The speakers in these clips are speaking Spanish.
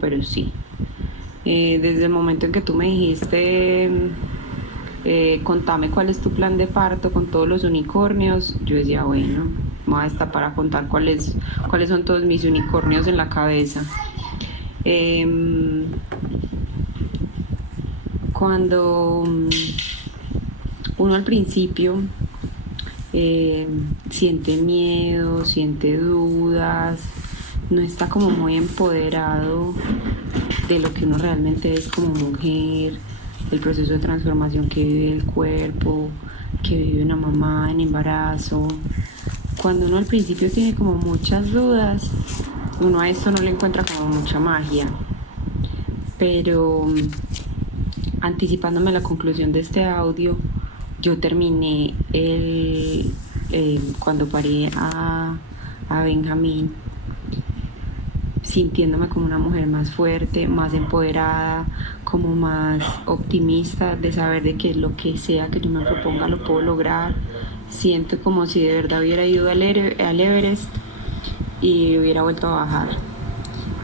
pero sí. Desde el momento en que tú me dijiste, contame cuál es tu plan de parto con todos los unicornios, yo decía, bueno, me voy a estar para contar cuáles son todos mis unicornios en la cabeza. Em, cuando uno al principio eh, siente miedo, siente dudas, no está como muy empoderado de lo que uno realmente es como mujer, el proceso de transformación que vive el cuerpo, que vive una mamá en embarazo. Cuando uno al principio tiene como muchas dudas, uno a esto no le encuentra como mucha magia. Pero anticipándome a la conclusión de este audio, yo terminé cuando paré a Benjamín sintiéndome como una mujer más fuerte, más empoderada, como más optimista de saber de que lo que sea que yo me proponga lo puedo lograr. Siento como si de verdad hubiera ido al Everest y hubiera vuelto a bajar.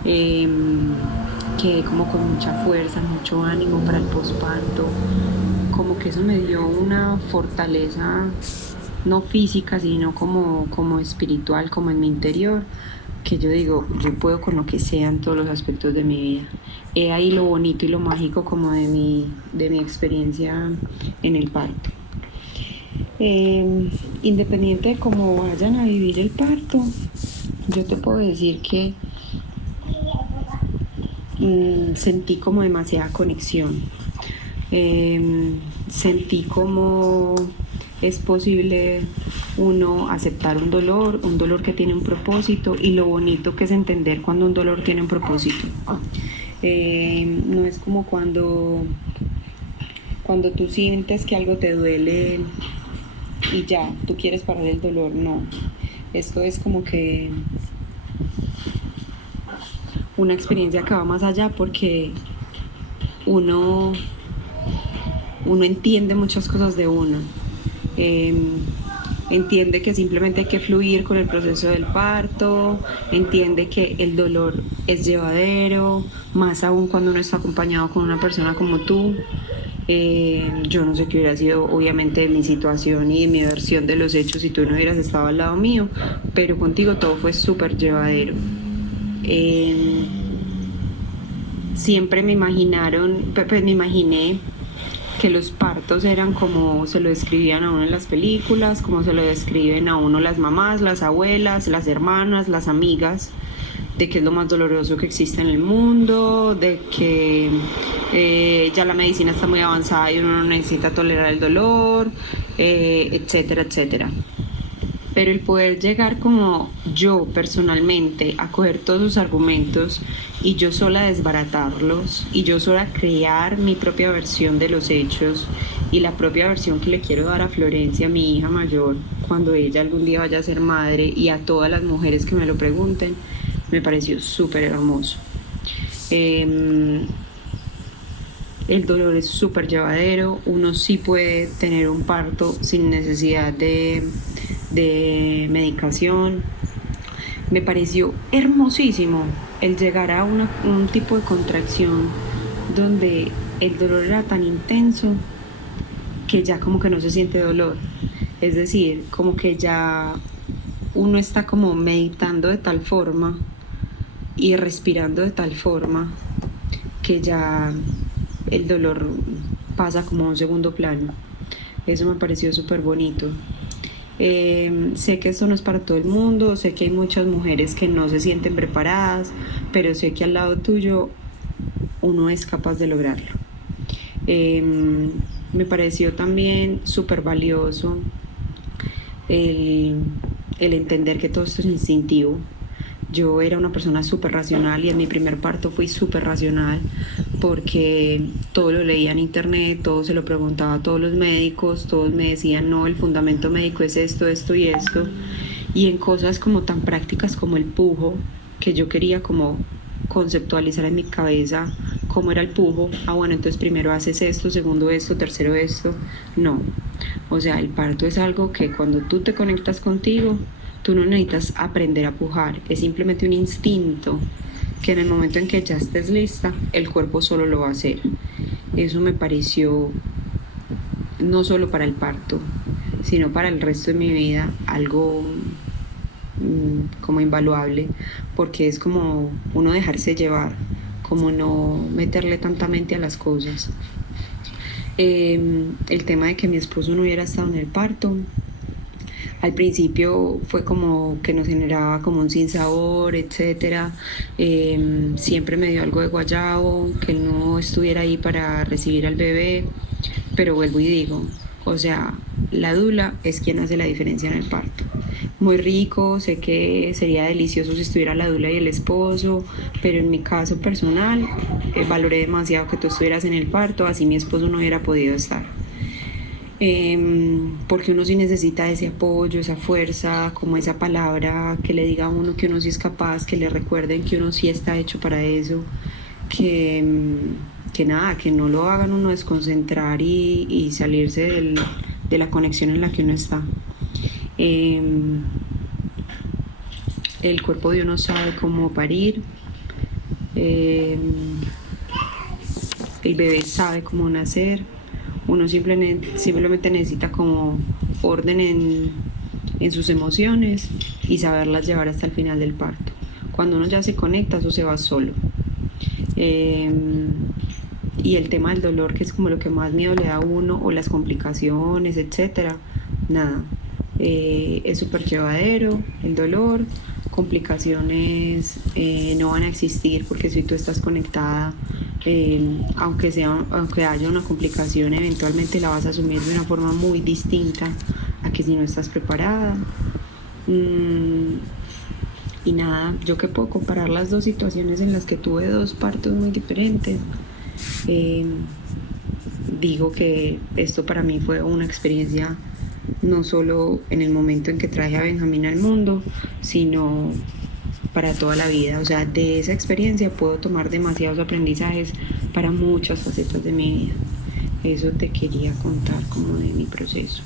Quedé como con mucha fuerza, mucho ánimo para el posparto, como que eso me dio una fortaleza no física, sino como espiritual, como en mi interior, que yo digo, yo puedo con lo que sea en todos los aspectos de mi vida. He ahí lo bonito y lo mágico como de mi experiencia en el parto. Independiente de cómo vayan a vivir el parto, yo te puedo decir que sentí como demasiada conexión. Sentí como es posible uno aceptar un dolor que tiene un propósito y lo bonito que es entender cuando un dolor tiene un propósito. No es como cuando tú sientes que algo te duele y ya, tú quieres parar el dolor, no. Esto es como que una experiencia que va más allá porque uno entiende muchas cosas de uno. Entiende que simplemente hay que fluir con el proceso del parto, entiende que el dolor es llevadero, más aún cuando uno está acompañado con una persona como tú. Yo no sé qué hubiera sido obviamente de mi situación y de mi versión de los hechos si tú no hubieras estado al lado mío, pero contigo todo fue súper llevadero. Siempre me imaginé que los partos eran como se lo describían a uno en las películas, como se lo describen a uno las mamás, las abuelas, las hermanas, las amigas, de que es lo más doloroso que existe en el mundo, de que ya la medicina está muy avanzada y uno no necesita tolerar el dolor, etcétera, etcétera. Pero el poder llegar como yo personalmente a coger todos sus argumentos y yo sola desbaratarlos y yo sola crear mi propia versión de los hechos y la propia versión que le quiero dar a Florencia, mi hija mayor, cuando ella algún día vaya a ser madre y a todas las mujeres que me lo pregunten, me pareció súper hermoso. El dolor es súper llevadero, uno sí puede tener un parto sin necesidad de medicación. Me pareció hermosísimo el llegar a un tipo de contracción donde el dolor era tan intenso que ya como que no se siente dolor. Es decir, como que ya uno está como meditando de tal forma y respirando de tal forma que ya el dolor pasa como a un segundo plano. Eso me pareció súper bonito. Sé que esto no es para todo el mundo, sé que hay muchas mujeres que no se sienten preparadas, pero sé que al lado tuyo uno es capaz de lograrlo. Eh, Me pareció también súper valioso el, el entender que todo esto es instintivo. Yo era una persona súper racional y en mi primer parto fui súper racional porque todo lo leía en internet, todo se lo preguntaba a todos los médicos, todos me decían, no, el fundamento médico es esto, esto y esto. Y en cosas como tan prácticas como el pujo, que yo quería como conceptualizar en mi cabeza cómo era el pujo, bueno, entonces primero haces esto, segundo esto, tercero esto, no. O sea, el parto es algo que cuando tú te conectas contigo, tú no necesitas aprender a pujar, es simplemente un instinto que en el momento en que ya estés lista, el cuerpo solo lo va a hacer. Eso me pareció no solo para el parto, sino para el resto de mi vida algo como invaluable, porque es como uno dejarse llevar, como no meterle tanta mente a las cosas. El tema de que mi esposo no hubiera estado en el parto, al principio fue como que nos generaba como un sinsabor, etcétera. Siempre me dio algo de guayabo, que él no estuviera ahí para recibir al bebé, pero vuelvo y digo, o sea, la dula es quien hace la diferencia en el parto. Muy rico, sé que sería delicioso si estuviera la dula y el esposo, pero en mi caso personal valoré demasiado que tú estuvieras en el parto, así mi esposo no hubiera podido estar. Porque uno sí necesita ese apoyo, esa fuerza, como esa palabra que le diga a uno que uno sí es capaz, que le recuerden que uno sí está hecho para eso, que nada, que no lo hagan uno desconcentrar y salirse de la conexión en la que uno está. Eh, el cuerpo de uno sabe cómo parir, eh, el bebé sabe cómo nacer, uno simplemente necesita como orden en sus emociones y saberlas llevar hasta el final del parto. Cuando uno ya se conecta, eso se va solo. Eh, y el tema del dolor, que es como lo que más miedo le da a uno, o las complicaciones, etcétera, nada. Es súper llevadero el dolor, complicaciones no van a existir porque si tú estás conectada, aunque haya una complicación, eventualmente la vas a asumir de una forma muy distinta a que si no estás preparada. Mm, y nada, yo que puedo comparar las dos situaciones en las que tuve dos partos muy diferentes, eh, digo que esto para mí fue una experiencia no solo en el momento en que traje a Benjamín al mundo, sino para toda la vida. O sea, de esa experiencia puedo tomar demasiados aprendizajes para muchas facetas de mi vida. Eso te quería contar como de mi proceso.